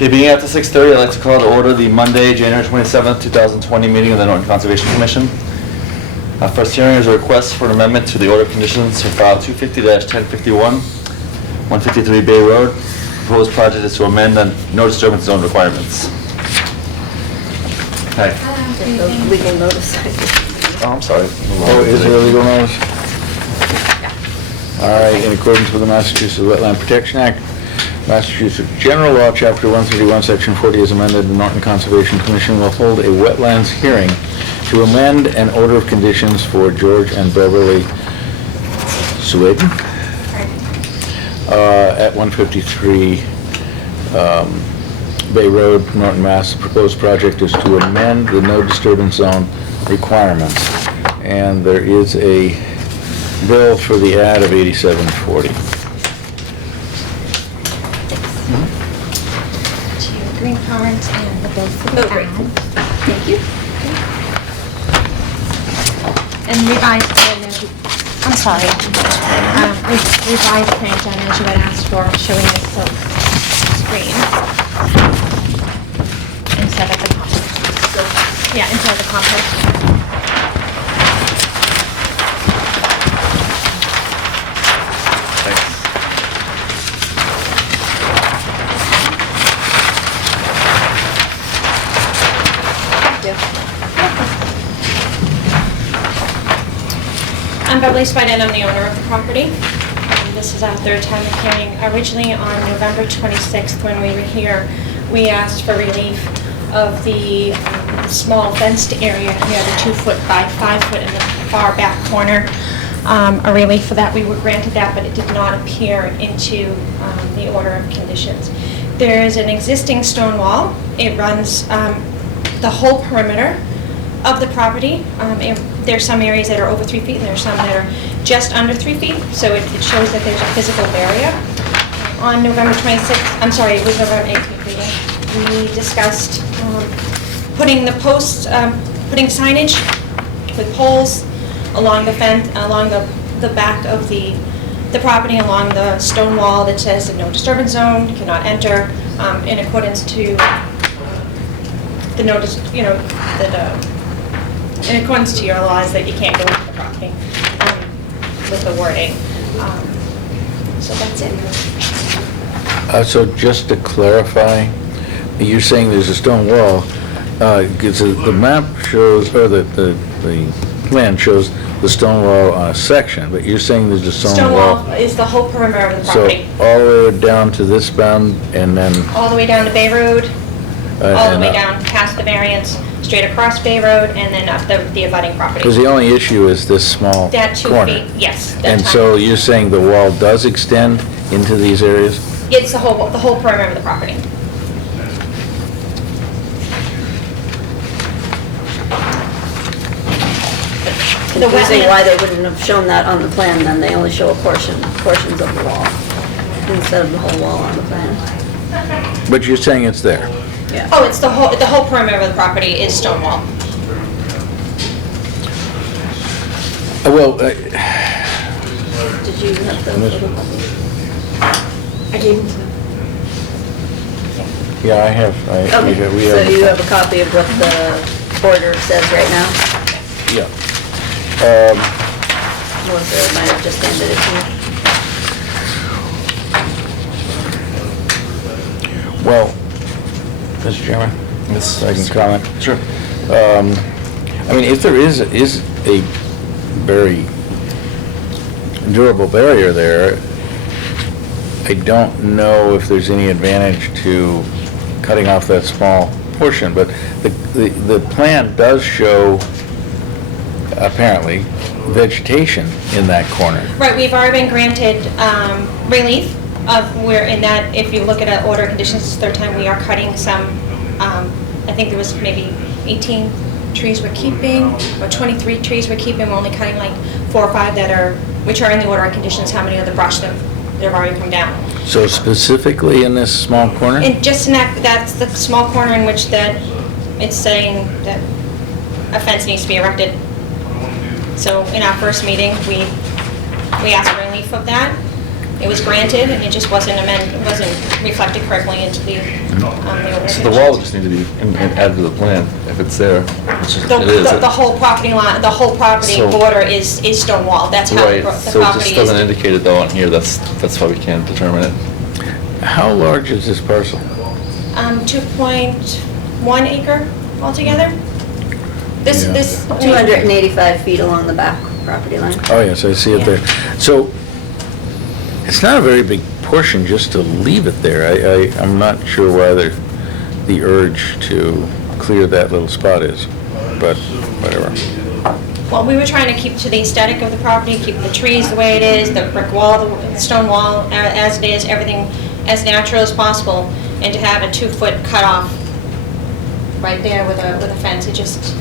Okay, being after 6:30, I'd like to call to order the Monday, January 27th, 2020 meeting of the Norton Conservation Commission. First hearing is a request for an amendment to the order of conditions for file 250-1051, 153 Bay Road. Proposed project is to amend the no disturbance zone requirements. Hi. Legal notice. Oh, I'm sorry. Oh, is there a legal notice? All right, in accordance with the Massachusetts Wetland Protection Act, Massachusetts General Law, Chapter 131, Section 40, as amended, the Norton Conservation Commission will hold a wetlands hearing to amend an order of conditions for George and Beverly Sweden at 153 Bay Road, Norton, Mass. The proposed project is to amend the no disturbance zone requirements, and there is a bill for the ad of $87.40. To green cards and the bill for the great. ad. Thank you. And revised plan as you, I'm sorry. Revised plan, Jen, as you had asked for, showing the silk screen instead of the compost. Yeah, instead of the compost. I'm Beverly Spiden, I'm the owner of the property. This is our third time of hearing. Originally on November 26th, when we were here, we asked for relief of the small fenced area here, the 2-foot by 5-foot in the far back corner. A relief for that, we were granted that, but it did not appear into the order of conditions. There is an existing stone wall. It runs the whole perimeter of the property. There's some areas that are over 3 feet and there's some that are just under 3 feet, so it shows that there's a physical barrier. On November 26th, I'm sorry, it was November 18th meeting, we discussed putting the posts, putting signage with poles along the fence, along the back of the property, along the stone wall that says no disturbance zone, you cannot enter, in accordance to the notice, you know, that in accordance to your laws that you can't go into the property with the wording. So that's it. So just to clarify, you're saying there's a stone wall, because the map shows, or the plan shows the stone wall on a section, but you're saying there's a stone wall. Stone wall is the whole perimeter of the So property. all the way down to this bound, and then... All the way down to Bay Road, all the and way up. down past the variance, straight across Bay Road, and then up the abutting property. Because the only issue is this small That 2 corner. feet, yes. that And time. so you're saying the wall does extend into these areas? It's the whole perimeter of the property. The Confusing wetland- why they wouldn't have shown that on the plan, then they only show portions of the wall instead of the whole wall on the plan. But you're saying it's there? Yeah. Oh, it's the whole perimeter of the property is stone wall. Well, Did you have the photocopy? I gave him some. yeah, I have. Okay, we so you have a copy of what the order says right now? Yeah. Melissa might have just handed it to you. Well, Mr. Chairman, Yes. I can comment. Sure. I mean, if there is a very durable barrier there, I don't know if there's any advantage to cutting off that small portion, but the plan does show, apparently, vegetation in that corner. Right, we've already been granted relief of where in that, if you look at an order of conditions, it's the third time we are cutting some, I think there was maybe 18 trees we're keeping, or 23 trees we're keeping, we're only cutting like 4 or 5 that are, which are in the order of conditions, how many of the brush that have already come down. So specifically in this small corner? And just in that's the small corner in which that, it's saying that a fence needs to be erected. So in our first meeting, we asked for relief of that. It was granted, and it just wasn't reflected correctly into the order. So the wall would just need to be added to the plan if it's there, which is, it is. The whole property line, the whole property So- border is stone wall. That's how Right, the so it property just is. doesn't indicate it though on here, that's why we can't determine it. How large is this parcel? 2.1 acre altogether. This, Yeah. this. 285 feet along the back property line. Oh, yes, I see it there. So, it's not a very big portion just to leave it there. I'm not sure why the urge to clear that little spot is, but whatever. Well, we were trying to keep to the aesthetic of the property, keep the trees the way it is, the brick wall, the stone wall as it is, everything as natural as possible, and to have a 2-foot cutoff right there with a fence, it just,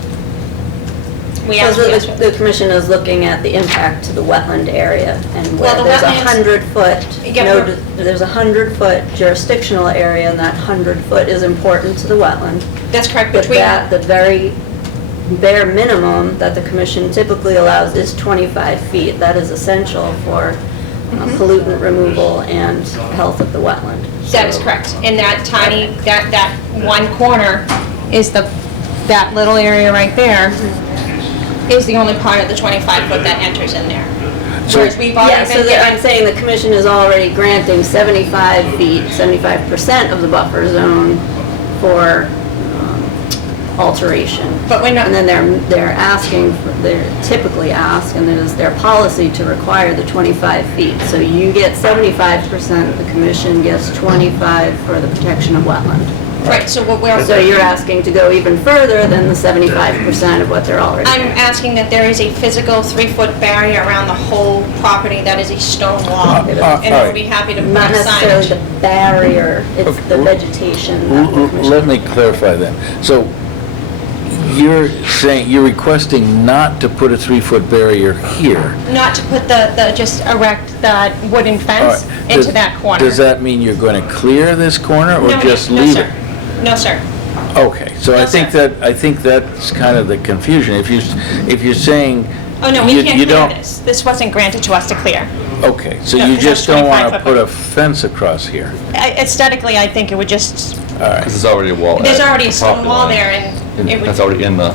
we asked. So the commission is looking at the impact to the wetland area, and Well, where the there's a wetlands- 100-foot, Yeah, we're- there's a 100-foot jurisdictional area, and that 100-foot is important to the wetland. That's correct, But between. that, the very bare minimum that the commission typically allows is 25 feet. That is essential for pollutant removal and health of the wetland. That is So- correct. And that tiny, that one corner is that little area right there is the only part of the 25-foot that enters in there. Whereas we've Yeah, already so been that I'm given, saying the commission is already granting 75 feet, 75% of the buffer zone for alteration. But we're not- And then they're asking, they're typically ask, and it is their policy to require the 25 feet. So you get 75%, the commission gets 25 for the protection of wetland. right, so what we're. So you're asking to go even further than the 75% of what they're already. I'm asking that there is a physical 3-foot barrier around the whole property that is a stone wall. And we'll be happy to put Not a necessarily signage. the barrier, it's the vegetation that the commission. Let me clarify then. So, you're saying, you're requesting not to put a 3-foot barrier here? Not to put just erect that wooden All fence right. into Does- that corner. Does that mean you're going to clear this corner or No, just no, leave sir. it? No, sir. Okay, so No, I think sir. that's kind of the confusion. If you're saying. Oh, no, we you- can't you clear don't- this. This wasn't granted to us to clear. Okay, so No, you 'cause just that's don't want to 25 put foot. a fence across here? Aesthetically, I think it would just, All right. Because there's already a wall. there's at already the a stone property wall line. there, and it would. That's already in the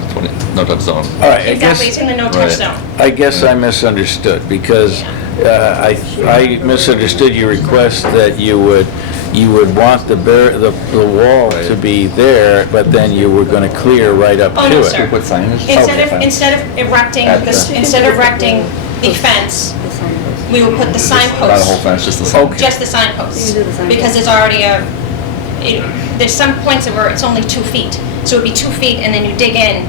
no-touch zone. All right, I Exactly, guess, it's in the no-touch Right. zone. I guess I misunderstood, because I misunderstood your request that you would want the wall to Right. be there, but then you were going to clear right up Oh, to no, it. sir. Put signage? Instead of erecting, At this, the- instead of erecting the fence, The signpost. we will put the Not a whole signpost, fence, just the sign. Okay. just the signposts. You can do the signpost. Because there's already there's some points where it's only 2 feet. So it'd be 2 feet and then you dig in,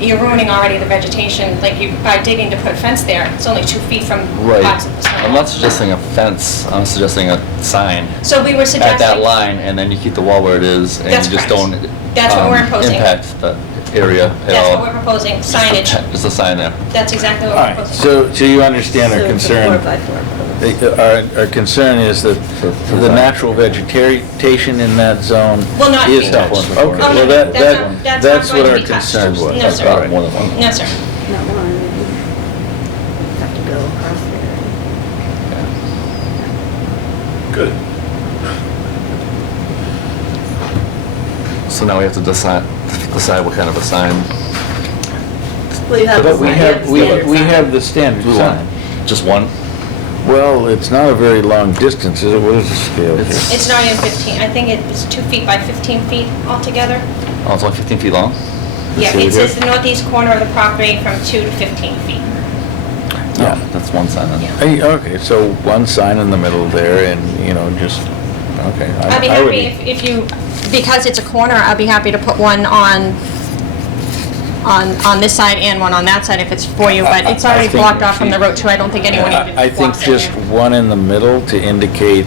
you're ruining already the vegetation, like by digging to put a fence there, it's only 2 feet from Right. parts of the stone I'm wall. not suggesting a fence, I'm suggesting a sign So we were at suggesting. that line, and then you keep the wall where it is, and you That's just correct. don't That's what we're imposing. impact the area at That's all. what we're proposing, signage. Just a sign there. That's exactly what All we're right, proposing. so you understand our So it's a concern. 4x4. Our concern is that For the that. natural vegetation in that zone Will not is be touched. touched. Okay, Oh, well, no, that, that's that, not- that's that's not what going our to be touched. concern was. No, sir. All right. More than one. No, sir. Not one, have to go across there. Good. So now we have to decide what kind of a sign. Well, you have the But we sign, you have, the we standard we sign. have the standard We sign. want just one? Well, it's not a very long distance, is it? What is the scale here? It's not even 15, I think it's 2 feet by 15 feet altogether. Oh, it's only 15 feet long? Yeah, see it it says here? the northeast corner of the property from 2 to 15 feet. Yeah. Oh, that's one sign then. Yeah. Hey, okay, so one sign in the middle there and, just, okay. I'd be I would happy if you, because it's a corner, I'd be happy to put one on this side and one on that side if it's for you, but it's I already think blocked off from the road too, I don't think anyone even I think walks in just there. one in the middle to indicate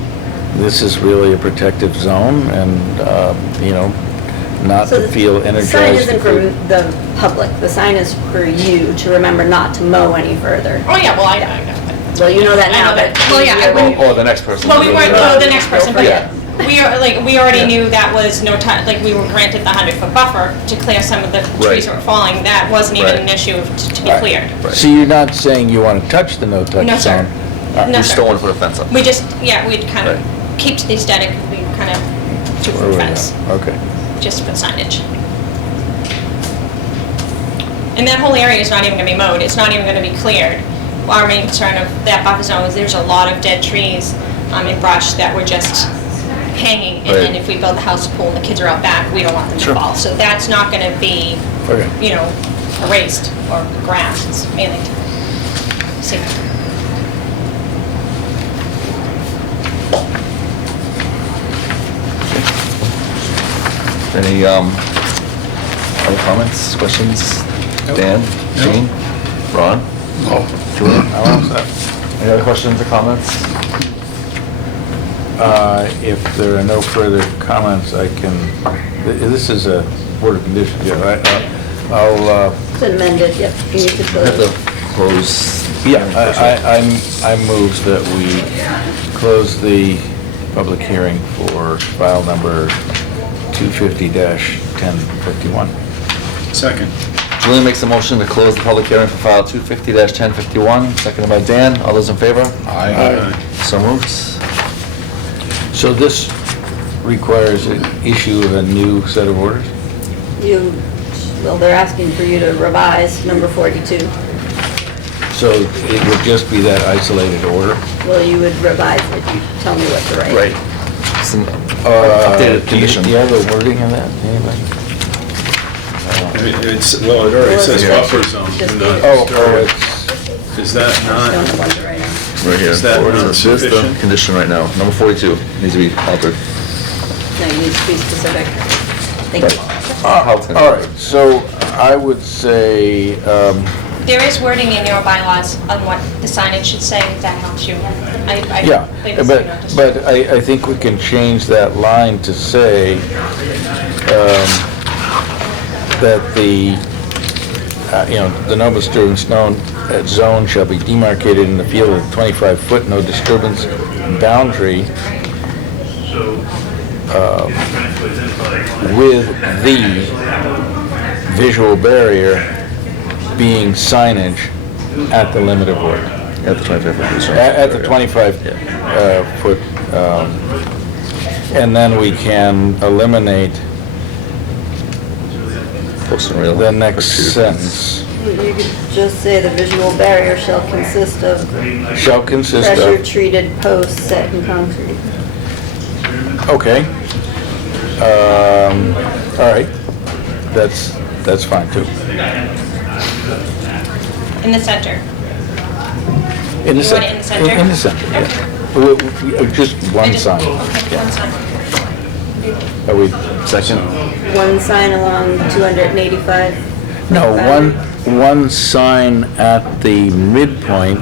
this is really a protective zone and, not So to feel The sign energized. isn't for the public, the sign is for you to remember not to mow any further. Oh, yeah, well, I know that. Well, you know that I now, know that. but. Well, yeah, I wouldn't- Or the next person. Well, we weren't, no, the next person, but Yeah. we already knew that was no time, like, we were granted the 100-foot buffer to clear some of the trees Right. that were falling, that wasn't even Right. an issue to be Right. cleared. Right. So you're not saying you want to touch the no-touch No, sir. zone? You No, just sir. don't want to put a fence up. We just, yeah, we'd kind of Right. keep to the aesthetic, we kind of do Where we fence, are. Okay. just put signage. And that whole area is not even gonna be mowed, it's not even gonna be cleared. Our main concern of that buffer zone is there's a lot of dead trees and brush that were just hanging. And then Right. if we build the house pool and the kids are out back, we don't want them to Sure. fall. So that's not gonna be, Okay. you know, erased or grass, it's mainly safe. Any other comments, questions? Dan, Jean, Ron? No. Julian? How was that? Any other questions or comments? If there are no further comments, I can, this is a order of conditions, yeah, right? I'll, It's amended, yep. You need to We have close. to close. I move that we close the public hearing for file number 250-1051. Second. Julian makes a motion to close the public hearing for file 250-1051, seconded by Dan. All those in favor? Aye. So moved. So this requires an issue of a new set of orders? Well, they're asking for you to revise number 42. So it would just be that isolated order? Well, you would revise it, you tell me what to write. Right. Some updated condition. Do you have the wording of that, anybody? It's, well, it already says Well, buffer zone. just do not leave it. Oh, disturb. it's, Is that Just don't know not, what to write on. Right here. Is that This not is the sufficient? condition right now. Number 42 needs to be altered. No, you need to be specific. Thank you. How it's gonna- all right, so I would say, There is wording in your bylaws on what the signage should say, if that helps you. yeah, They just do not disturb. but I think we can change that line to say that the, the no disturbance zone shall be demarcated in the field of 25-foot no disturbance boundary with the visual barrier being signage at the limit of work. At the 25 foot. At the 25 foot, and then we can eliminate Post and rail. the next Or two. sentence. You could just say the visual barrier shall consist of Shall consist of, pressure-treated posts set in concrete. okay. All right, that's fine too. In the center. In the You want center. it in the center? In the center, yeah. Just one sign. Okay, one sign. Are we, Second. One sign along 285. no, one sign at the midpoint.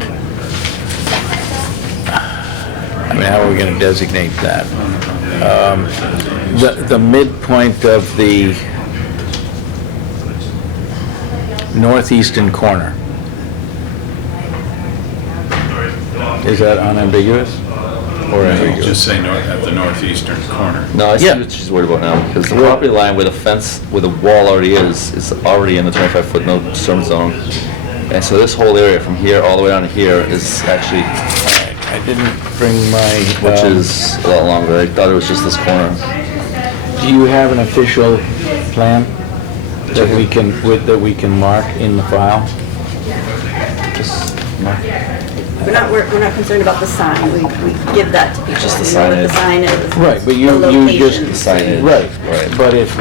I mean, how are we gonna designate that? The midpoint of the northeastern corner. Is that unambiguous? Or ambiguous? just say at the northeastern corner. No, I see Yeah. what she's worried about now, because the property line where the fence, where the wall already is already in the 25 foot no disturbance zone. And so this whole area from here all the way down to here is actually, I didn't bring my, which is a lot longer. I thought it was just this corner. do you have an official plan that we can mark in the file? Just, We're not concerned about the sign, we give that to people. Just the We know what the signage. sign is. Right, but the you just. location. Signage. Right, Right. but if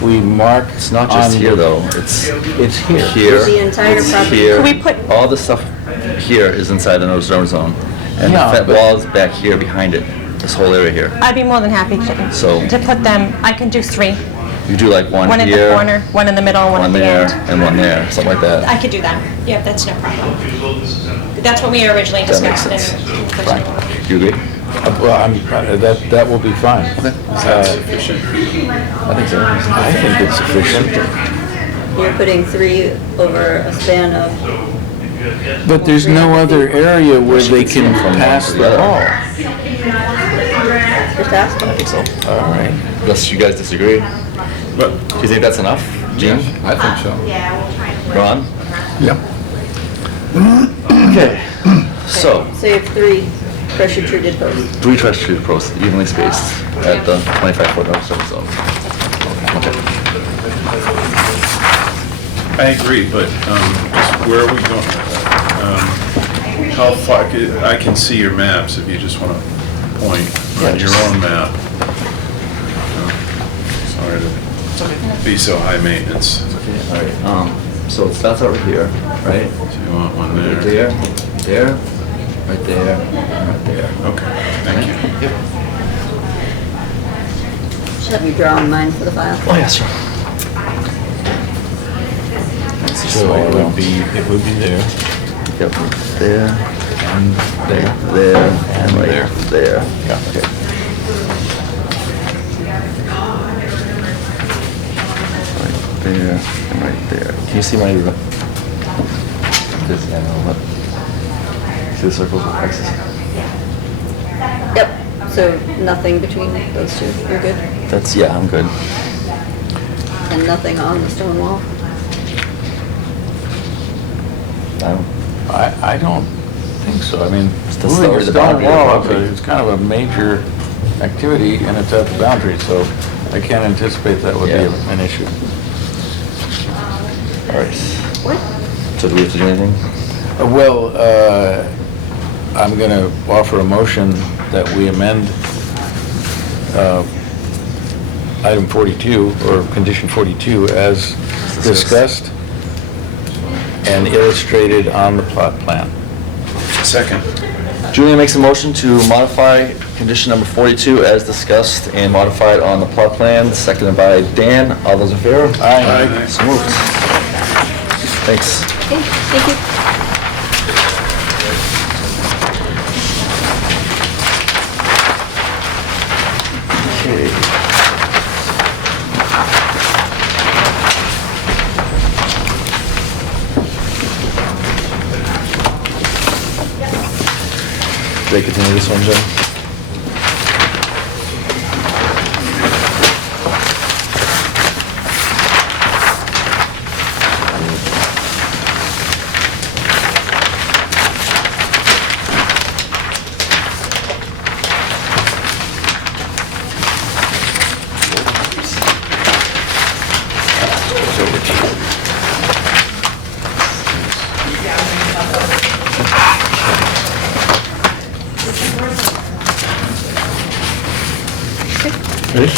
we mark. it's not just here though, it's It's here. here. The entire it's property. here. Could we put- All the stuff here is inside the no disturbance zone. And Yeah, the but- wall is back here behind it, this whole area here. I'd be more than happy So- to put them, I can do three. You do like one One in the here, corner, one in the middle, one at one the there, end. and one there, something like that. I could do that. Yeah, that's no problem. That's what we originally That makes discussed. sense. in the first Fine. meeting. Do you agree? Well, that will be fine. Is that sufficient? I think so. I think it's sufficient. You're putting 3 over a span of, But there's no other area where they can From pass one to the the other. hall. just asking. I think so. All right. Unless you guys disagree. But, Do you think that's enough, Gene? I think so. Ron? Yep. Okay. So, So you have 3 pressure treated posts. 3 trash treated posts evenly spaced at the 25-foot no service zone. Okay. I agree, but just where are we going? How far, I can see your maps if you just want to point Yeah, on your just- own map. Sorry to be so high maintenance. Okay, all right. So it starts over here, right? So you want one Right there? there, right there, and right there. Okay, thank you. Yep. Should have you draw on mine for the file. Oh, yeah, sure. So it would be there. Yep, there, And there. there, and right there. there. Yeah, okay. Right there, and right there. Can you see my, this, yeah, no, what? See the circles with X's? Yep, so nothing between those two, you're good? That's, yeah, I'm good. And nothing on the stone wall? I don't think so. I mean, It's the moving start a of the stone boundary of the wall property. is kind of a major activity and it's at the boundary, so I can't anticipate that would be Yeah. an issue. All right. What? So do we have to do anything? I'm going to offer a motion that we amend item 42, or condition 42, as discussed and illustrated on the plot plan. Second. Julian makes a motion to modify condition number 42 as discussed and modified on the plot plan, seconded by Dan. All those in favor? Aye. So moved. Thanks. Okay, thank you. Okay. Should I continue this one, Jim? Ready?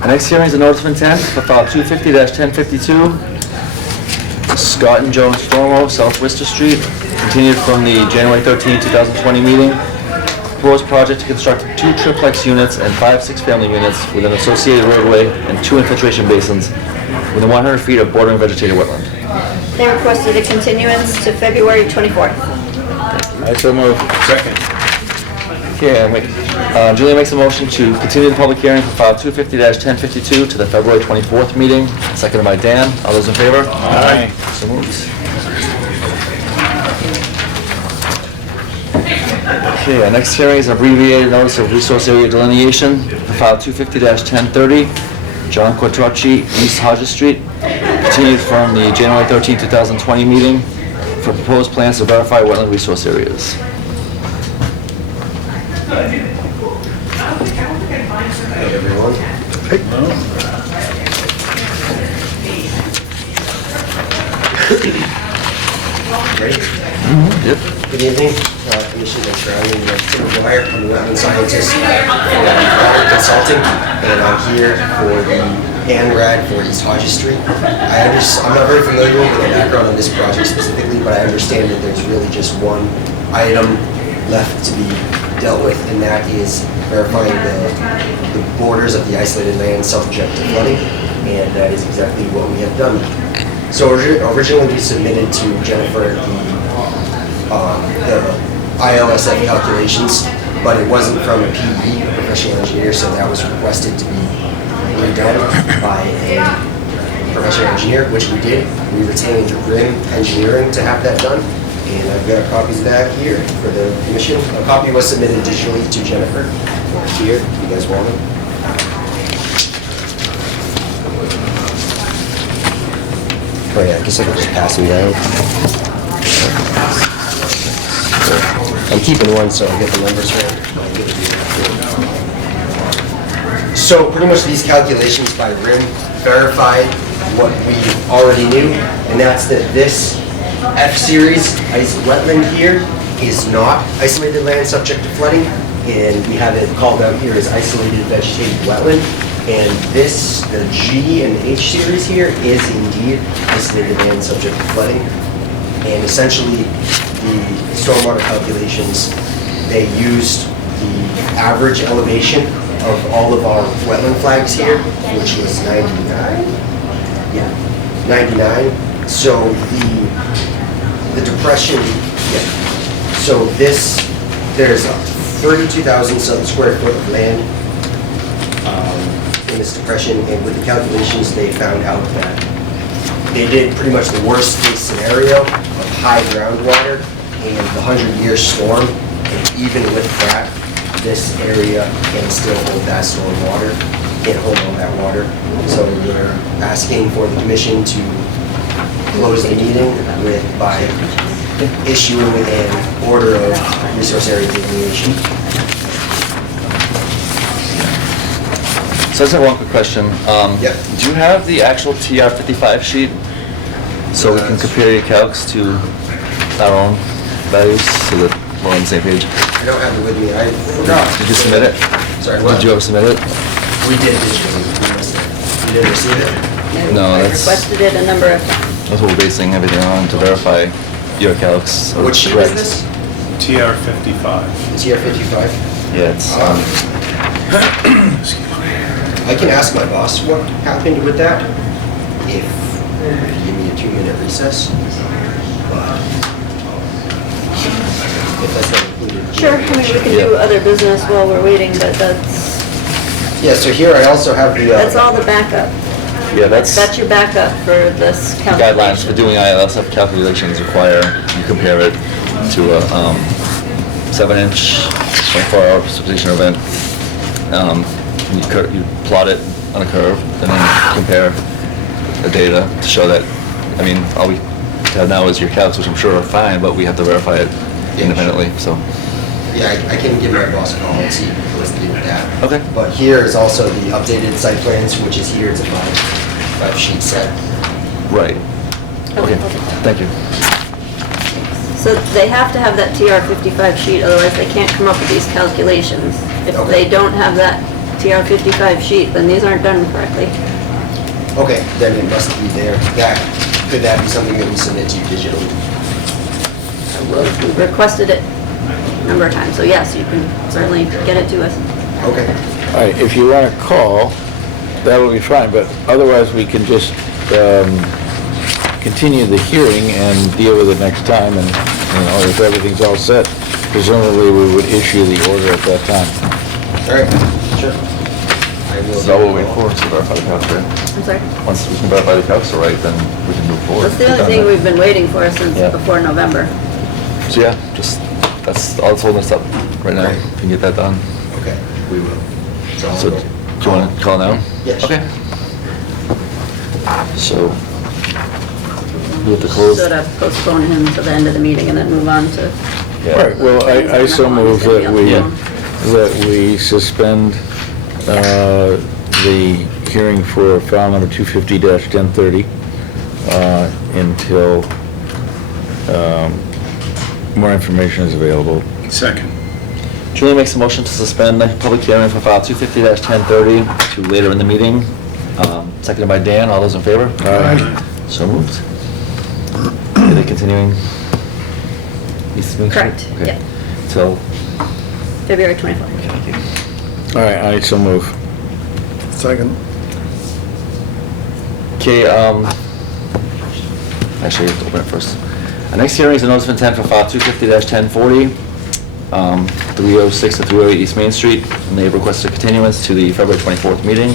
The next hearing is a notice of intent for file 250-1052, Scott and Joan Stormo, South Worcester Street, continued from the January 13, 2020 meeting. Proposed project to construct 2 triplex units and 5 6-family units with an associated roadway and 2 infiltration basins within 100 feet of bordering vegetated wetland. They requested a continuance to February 24th. I so move. Second. Okay, Julia makes a motion to continue the public hearing for file 250-1052 to the February 24th meeting, seconded by Dan. All those in favor? Aye. So moved. Okay, our next hearing is an abbreviated notice of resource area delineation for file 250-1030, John Quattrocci, East Hodges Street, continued from the January 13, 2020 meeting for proposed plans to verify wetland resource areas. Ready? Yep. Good evening, Commissioner Surrounding, Tim McGuire, I'm the wetland scientist for Water Consulting, and I'm here for the ANRAD for East Hodges Street. I'm not very familiar with the background on this project specifically, but I understand that there's really just one item left to be dealt with, and that is verifying the borders of the isolated land subject to flooding, and that is exactly what we have done. So originally we submitted to Jennifer the ILSF calculations, but it wasn't from a PE, a professional engineer, so that was requested to be redone by a professional engineer, which we did. We retained RIM Engineering to have that done, and I've got copies of that here for the commission. A copy was submitted digitally to Jennifer here, if you guys want it. Oh yeah, I guess I could just pass them down. I'm keeping one so I get the numbers right. I'll give it to you after. So pretty much these calculations by RIM verified what we already knew, and that's that this F-series ice wetland here is not isolated land subject to flooding, and we have it called out here as isolated vegetated wetland. And this, the G and H series here, is indeed isolated land subject to flooding. And essentially, the stormwater calculations, they used the average elevation of all of our wetland flags here, which was 99. Yeah, 99. So the depression, yeah. So this, there's 32,000 square foot of land in this depression, and with the calculations, they found out that they did pretty much the worst case scenario of high groundwater and the 100-year storm. And even with that, this area can still hold that storm water, can't hold all that water. So we're asking for the commission to close the meeting by issuing an order of resource area delineation. So I just have one quick question. Yep. Do you have the actual TR 55 sheet? So we can compare your calcs to our own values so that we're on the same page? I don't have it with me, I forgot. Did you submit it? Sorry, what? Did you ever submit it? We did digitally, we missed it. You didn't receive it? No, I that's- requested it a number of times. That's what we're basing everything on, to verify your calcs. are What sheet is correct. this? TR 55. The TR 55? Yeah, it's, I can ask my boss what happened with that, if you give me a 2-minute recess, but if that's not included. Sure, I mean, we can do other business while we're waiting, but that's Yeah, so here I also have the. that's all the backup. yeah, that's That's your backup for this calculation. guidelines for doing ILSF calculations require you compare it to a 7-inch, 24-hour precipitation event. You plot it on a curve and then compare the data to show that, I mean, all we have now is your calcs, which I'm sure are fine, but we have to verify it independently, so. Yeah, I can give my boss a call and see what's the deal with that. Okay. But here is also the updated site plans, which is here, it's a 5-sheet set. Right. Okay, thank you. So they have to have that TR 55 sheet, otherwise they can't come up with these calculations. If Okay. they don't have that TR 55 sheet, then these aren't done correctly. Okay, then it must be there. Could that be something that we submit to you digitally? We've requested it a number of times, so yes, you can certainly get it to us. Okay. All right, if you want to call, that'll be fine, but otherwise we can just continue the hearing and deal with it next time, and, if everything's all set, presumably we would issue the order at that time. All right, sure. I will. So we'll wait for to verify the calcs, right? I'm sorry? Once we can verify the calcs are right, then we can move forward. That's the only thing we've been waiting for since Yeah. before November. So yeah, just, that's all that's holding us up right now. Right. If you can get that done. Okay, we will. So, do you want to call now? Yes. Okay. So, we have to close. So to postpone him to the end of the meeting and then move on to, Yeah. All right, well, I so move that we suspend the hearing for file number 250-1030 until more information is available. Second. Julie makes a motion to suspend the public hearing for file 250-1030 to later in the meeting. Seconded by Dan. All those in favor? Aye. So moved. Are they continuing? East Main Street? Correct, Okay. yeah. Till, February 24th. All right, I so move. Second. okay, actually, you have to open it first. Our next hearing is a notice of intent for file 250-1040, 306 to 308 East Main Street, and they requested a continuance to the February 24th meeting.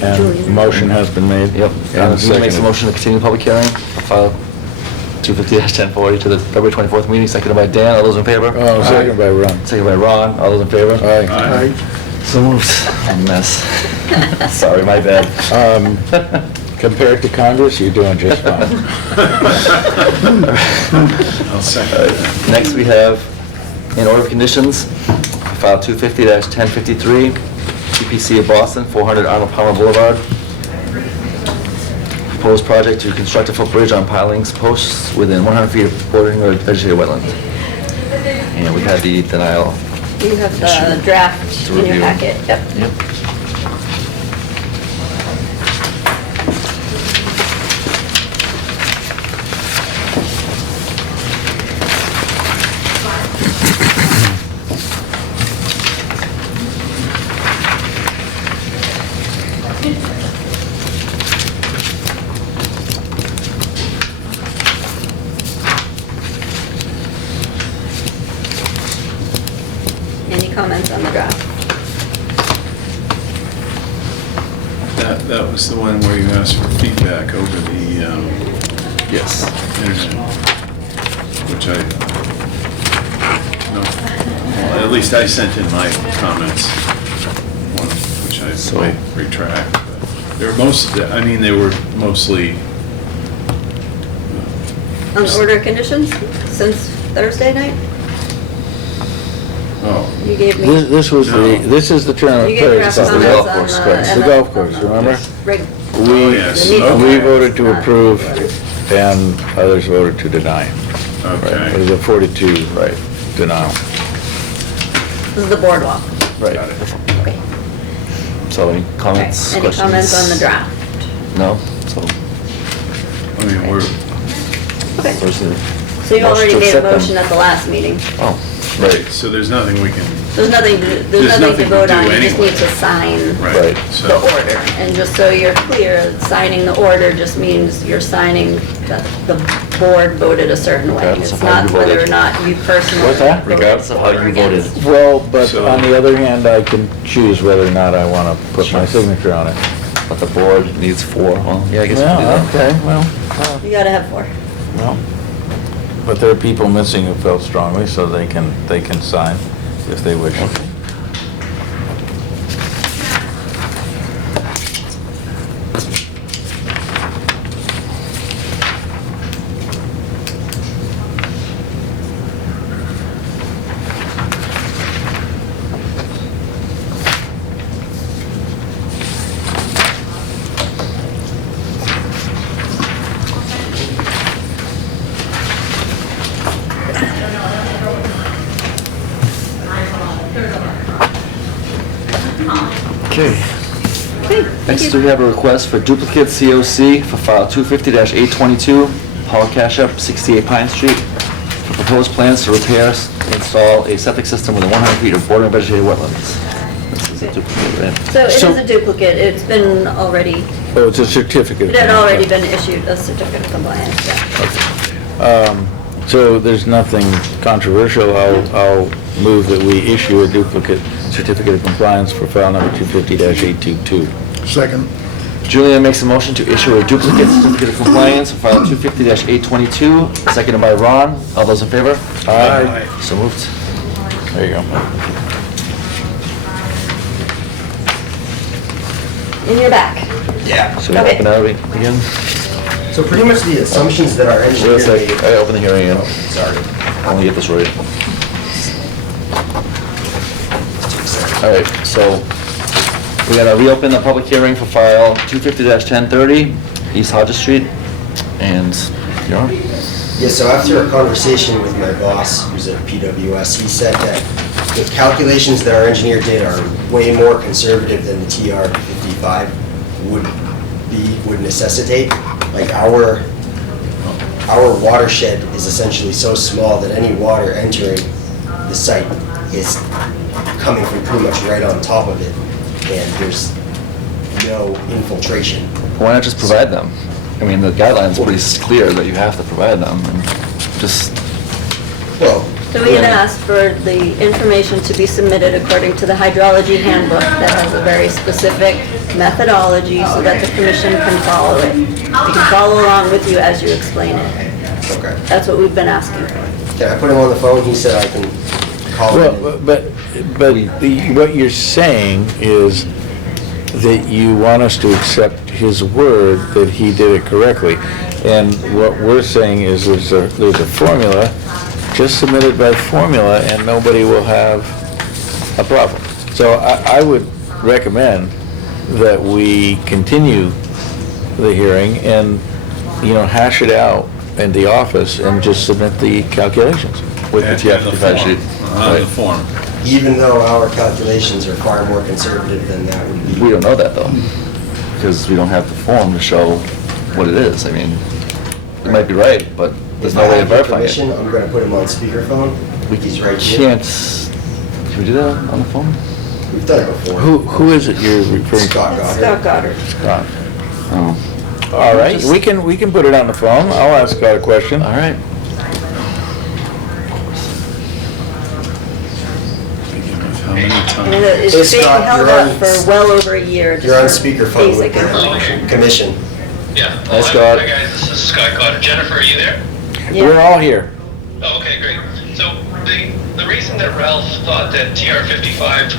And motion has been made. Yep. And Julie makes a seconded. motion to continue the public hearing, for file 250-1040 to the February 24th meeting, seconded by Dan. All those in favor? Oh, second by Ron. Seconded by Ron. All those in favor? Aye. Aye. So moved. A mess. Sorry, my bad. Compared to Congress, you're doing just fine. I'll second that. Next, we have, in order of conditions, file 250-1053, TPC of Boston, 400 Arnold Palmer Boulevard. Proposed project to construct a footbridge on pilings posts within 100 feet of bordering or vegetated wetland. And we had the denial. You have the draft To in your review. packet. Yep. Yep. Any comments on the draft? That was the one where you asked for feedback over the Yes. internet, which no, well, at least I sent in my comments, one of which I So- might retract. But They're they were mostly, On the order of conditions, since Thursday night? oh, You gave me, This was this is the tournament. you gave players. draft the comments golf on course, the... correct. and The golf course, remember? Reg- Oh, yes. the meeting. We voted to approve and others voted to deny. okay. It was a 4-2 denial. This is the boardwalk. Right. Got it. Okay. So any comments, Any questions? comments on the draft? No? So, I mean, we're, Okay. where's the? So you already to made a accept them? motion at the last meeting. Oh, right, so there's nothing we can, There's nothing to vote on, you just need to sign right, Right. the so, order. And just so you're clear, signing the order just means you're signing that the board voted a certain way. Regardless It's of how not you whether or voted. not you personally What's that? voted Regardless of how for or you voted. against. Well, but So- on the other hand, I can choose whether or not I want to put my signature on it. but the board needs 4. Well, yeah, I guess we can do Yeah, that. okay, well, You gotta have 4. well. But there are people missing who felt strongly, so they can sign if they wish. Okay. Okay, thank Next, you. we have a request for duplicate COC for file 250-822, Paul Cashup, 68 Pine Street, for proposed plans to repair and install a septic system within 100 feet of bordering vegetated wetlands. This is a duplicate, right? So it So- is a duplicate, it's been already, Oh, it's a certificate. it had already been issued a certificate of compliance, yeah. So there's nothing controversial. I'll move that we issue a duplicate certificate of compliance for file number 250-822. Second. Julian makes a motion to issue a duplicate certificate of compliance for file 250-822, seconded by Ron. All those in favor? Aye. So moved. There you go. In your back. Yeah. Should we Okay. open that again? So pretty much the assumptions that our Wait a engineer sec, made. I open the hearing again. Sorry. I want to get this right. All right, so we gotta reopen the public hearing for file 250-1030, East Hodges Street, and you're on. Yeah, so after a conversation with my boss, who's at PWS, he said that the calculations that our engineer did are way more conservative than the TR 55 would necessitate. Like our watershed is essentially so small that any water entering the site is coming from pretty much right on top of it, and there's no infiltration. Why not just provide them? I mean, the guideline's pretty clear that you have to provide them, and just, Well, So we had asked for the information to be submitted according to the hydrology handbook that has a very specific methodology so that the commission can follow it. We can follow along with you as you explain it. okay. That's what we've been asking for. Okay, I put him on the phone, he said I can call him. Well, but what you're saying is that you want us to accept his word that he did it correctly. And what we're saying is there's a formula, just submit it by formula, and nobody will have a problem. So I would recommend that we continue the hearing and, hash it out in the office and just submit the calculations. With the And TR-55 sheet. The form. Even though our calculations are far more conservative than that would be. We don't know that though, because we don't have the form to show what it is. I mean, it might be right, but there's no way of verifying it. I'm gonna put him on speakerphone. He's right here. Can we do that on the phone? We've done it before. Who is it you're referring to? Scott Goddard. Scott Goddard. Scott. Oh, All right, we can put it on the phone. I'll ask Scott a question. all right. How many And times? it's Hey, being Scott, held you're up on- for well over a year. just You're on for speakerphone with Basic the information. commission. Yeah. Hi, Scott. Hi, guys. This is Scott Goddard. Jennifer, are you there? We're Yeah. all here. Oh, okay, great. So the reason that Ralph thought that TR-55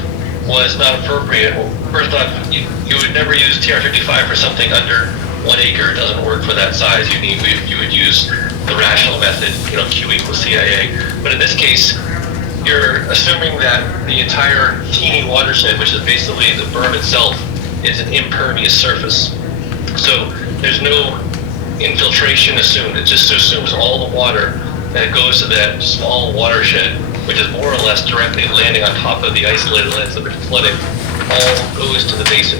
was not appropriate, well, first off, you would never use TR-55 for something under 1 acre. It doesn't work for that size. You would use the rational method, Q equals CIA. But in this case, you're assuming that the entire teeny watershed, which is basically the berm itself, is an impervious surface. So there's no infiltration assumed. It just assumes all the water that goes to that small watershed, which is more or less directly landing on top of the isolated lands that have been flooded, all goes to the basin.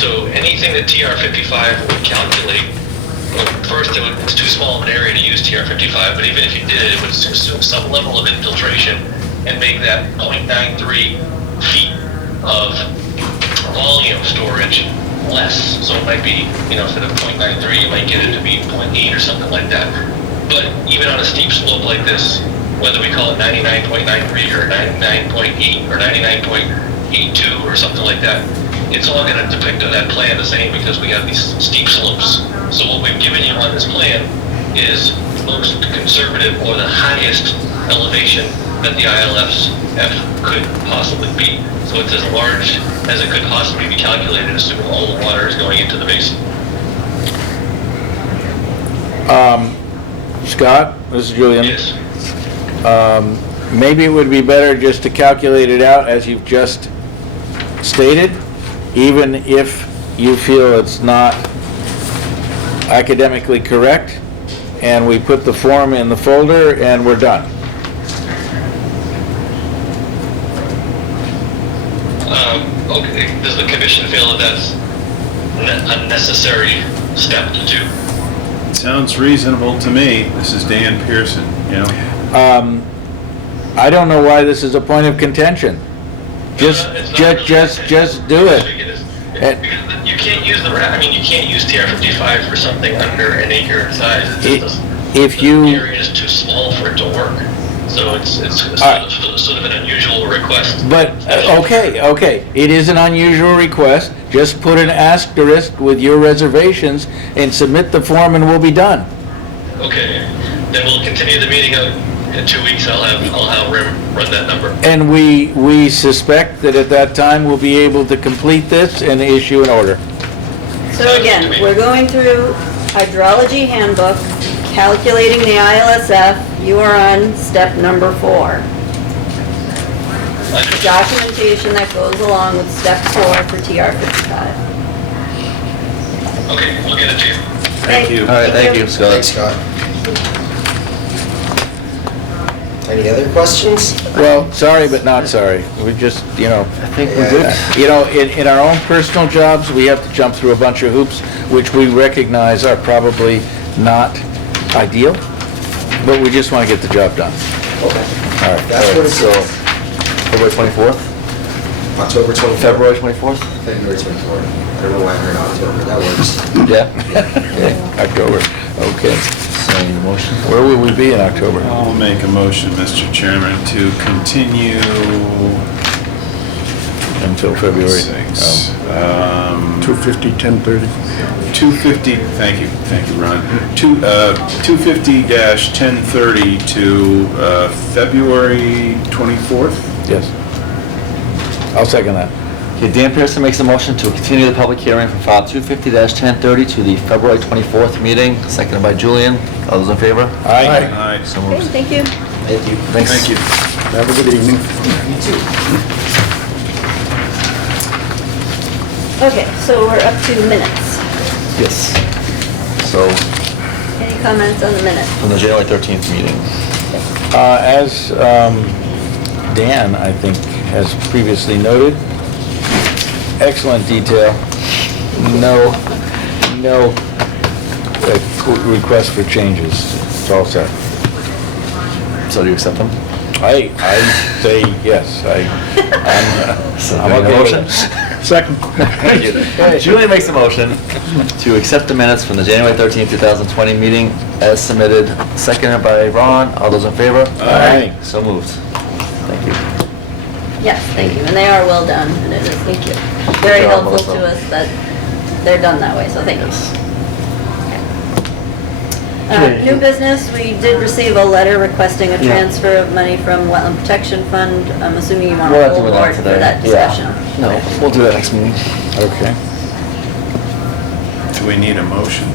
So anything that TR-55 would calculate, well, first it's too small of an area to use TR-55, but even if you did, it would assume some level of infiltration and make that 0.93 feet of volume storage less. So it might be, instead of 0.93, you might get it to be 0.8 or something like that. But even on a steep slope like this, whether we call it 99.93 or 99.8 or 99.82 or something like that, it's all going to depict on that plan the same because we have these steep slopes. So what we've given you on this plan is most conservative or the highest elevation that the ILFF could possibly be. So it's as large as it could possibly be calculated, assuming all the water is going into the basin. Scott, this is Julian. Yes. Maybe it would be better just to calculate it out as you've just stated, even if you feel it's not academically correct, and we put the form in the folder and we're done. Okay, does the commission feel that that's a necessary step to do? Sounds reasonable to me. This is Dan Pearson, I don't know why this is a point of contention. Just do it. Because you can't use you can't use TR-55 for something under an acre in size. It just doesn't. If you- The area is too small for it to work. So it's sort of an unusual request. But, okay, it is an unusual request. Just put an asterisk with your reservations and submit the form and we'll be done. Okay, then we'll continue the meeting in 2 weeks. I'll have Rim run that number. And we suspect that at that time we'll be able to complete this and issue an order. So again, we're going through hydrology handbook, calculating the ILSF. You are on step number 4. The documentation that goes along with step 4 for TR-55. Okay, we'll get it to you. Thank you. All right, thank you, Scott. Thanks, Scott. Any other questions? Well, sorry, but not sorry. We just, I think we're good. in our own personal jobs, we have to jump through a bunch of hoops, which we recognize are probably not ideal, but we just want to get the job done. Okay. All right. That's what it's, So, February 24th? October 24th. February 24th? February 24th. I don't know why I heard October, that works. Yeah. October, okay. So, need a motion? Where will we be in October? I'll make a motion, Mr. Chairman, to continue Until February. 6. 250, 1030. 250, thank you, Ron. 250-1030 to February 24th. Yes. I'll second that. Okay, Dan Pearson makes a motion to continue the public hearing from file 250-1030 to the February 24th meeting, seconded by Julian. All those in favor? Aye. Aye. So Okay, moved. thank you. Thank you. Thanks. Thank you. Have a good evening. You too. Okay, so we're up to minutes. Yes. So, Any comments on the minutes? from the January 13th meeting. As Dan, I think, has previously noted, excellent detail. No request for changes. It's all set. So do you accept them? I say yes. So I'm do I have a okay with motion? it. Second. Thank you. Julian makes a motion to accept the minutes from the January 13th, 2020 meeting as submitted, seconded by Ron. All those in favor? Aye. So moved. Thank you. Yes, thank you, and they are well done, and it is, thank you. Very Good job, helpful to Melissa. us that they're done that way, so thank you. Yes. New business, we did receive a letter requesting a Yeah. transfer of money from Wetland Protection Fund. I'm assuming you want We'll to have to hold do that board for today. that Yeah. discussion. No, we'll do that next meeting. Okay. Do we need a motion?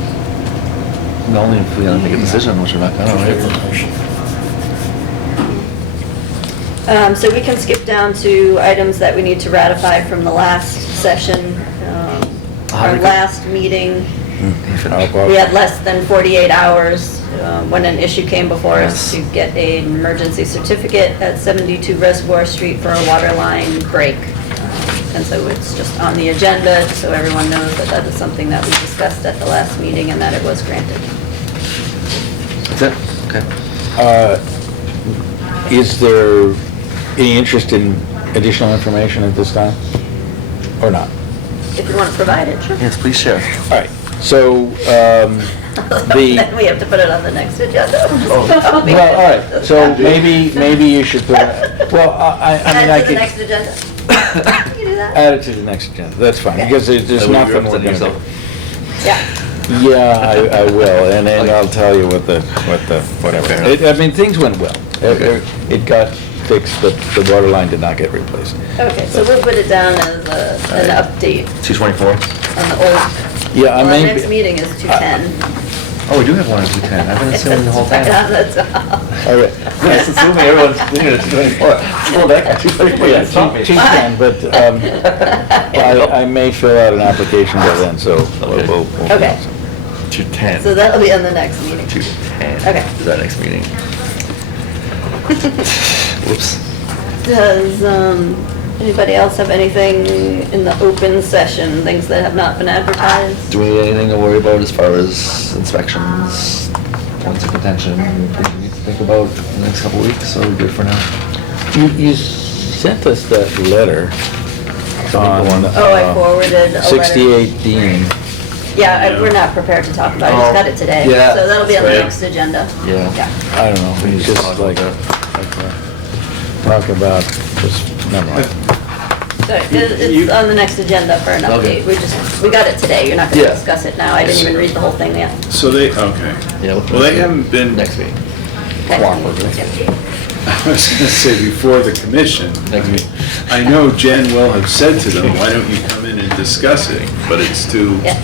No, only if we make a decision, which we're not gonna, right? So we can skip down to items that we need to ratify from the last session, How our did it go? last meeting. How about- We had less than 48 hours when an issue came before us Yes. to get an emergency certificate at 72 Reservoir Street for a water line break. And so it's just on the agenda, so everyone knows that that is something that we discussed at the last meeting and that it was granted. That's it? Okay. Is there any interest in additional information at this time? Or not? If you want to provide it, sure. Yes, please share. All right, so, Then we have to put it on the next agenda. Oh, well, all right, so maybe you should put, well, I mean, I Add to the could next agenda. You can do that? add it to the next agenda, that's fine, because there's That way you nothing we're represent gonna yourself. do. Yeah. Yeah, I will, and I'll tell you whatever. I mean, things went well. It got fixed, but the water line did not get replaced. Okay, so we'll put it down as an update 224? on the old. Yeah, I Well, our may, next meeting is 210. Oh, we do have one at 210. I've been assuming the whole time. Right on the top. all right. Yes, assuming everyone's thinking it's 224. Well, that guy, 224, Yeah, you taught me. 210, but I may fill out an application by then, so Okay. we'll. Okay. 210. So that'll be on the next meeting. 210. Okay. Is that next meeting? Whoops. Does anybody else have anything in the open session, things that have not been advertised? Do we need anything to worry about as far as inspections, points of contention, things we need to think about in the next couple of weeks, or are we good for now? You sent us that letter on. Oh, I forwarded a letter. 68 Dean. Yeah, we're not prepared to talk about it, just got it today. Yeah, So that'll be on the right. next agenda. Yeah. Yeah. I don't know, We need it's to just talk like, about talk about, just, never mind. So it's on the next agenda for an Okay. update. We got it today, you're not gonna Yeah. discuss it now. I didn't even read the whole thing yet. So they, okay. Yeah. Well, they haven't been, Next meeting. Okay. Cooperative. Yeah. I was gonna say before the commission. Next meeting. I know Jen will have said to them, why don't you come in and discuss it? But it's too, Yeah.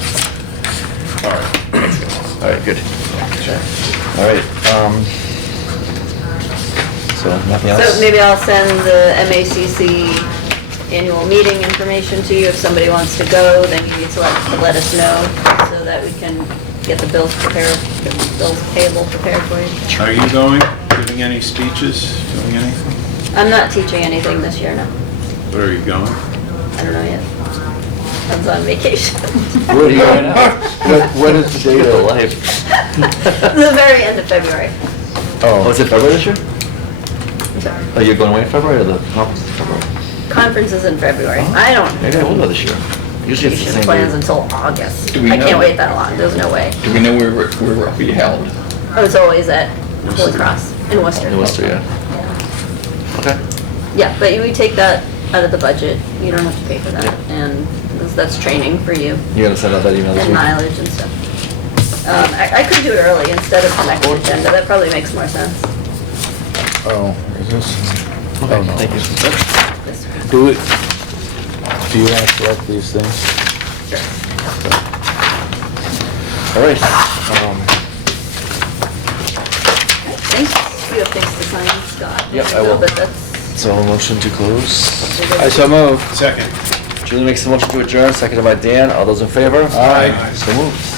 all right. All right, good. All right, so nothing else? So maybe I'll send the MACC annual meeting information to you. If somebody wants to go, then you need to let us know so that we can get the bills prepared, get the bills payable prepared for you. Are you going, giving any speeches, doing anything? I'm not teaching anything this year, no. Where are you going? I don't know yet. Depends on vacation. Where are you going now? What is the date Real of life. The very end of February. Oh, is it February this year? I'm sorry. Oh, you're going away in February or the conference is February? Conference is in February. I don't Maybe I will go this year. Usually it's the vacation same plans day. until August. Do we I know? can't wait that long. There's no way. Do we know where will be held? Oh, it's always at Holy Cross in Worcester. In Worcester, yeah. Okay. Yeah, but we take that out of the budget. You don't have to pay for that. And that's training for you You gonna send out that email this and week? mileage and stuff. I could do it early instead of the next agenda. That probably makes more sense. Oh, is this? Okay, Oh, no. thank you. This week. Do it, Do you want to select these things? All right. Thanks. You have things to sign, Scott. Yep, I will. But that's. So a motion to close. I so move. Second. Julie makes a motion to adjourn, seconded by Dan. All those in favor? Aye. So moved.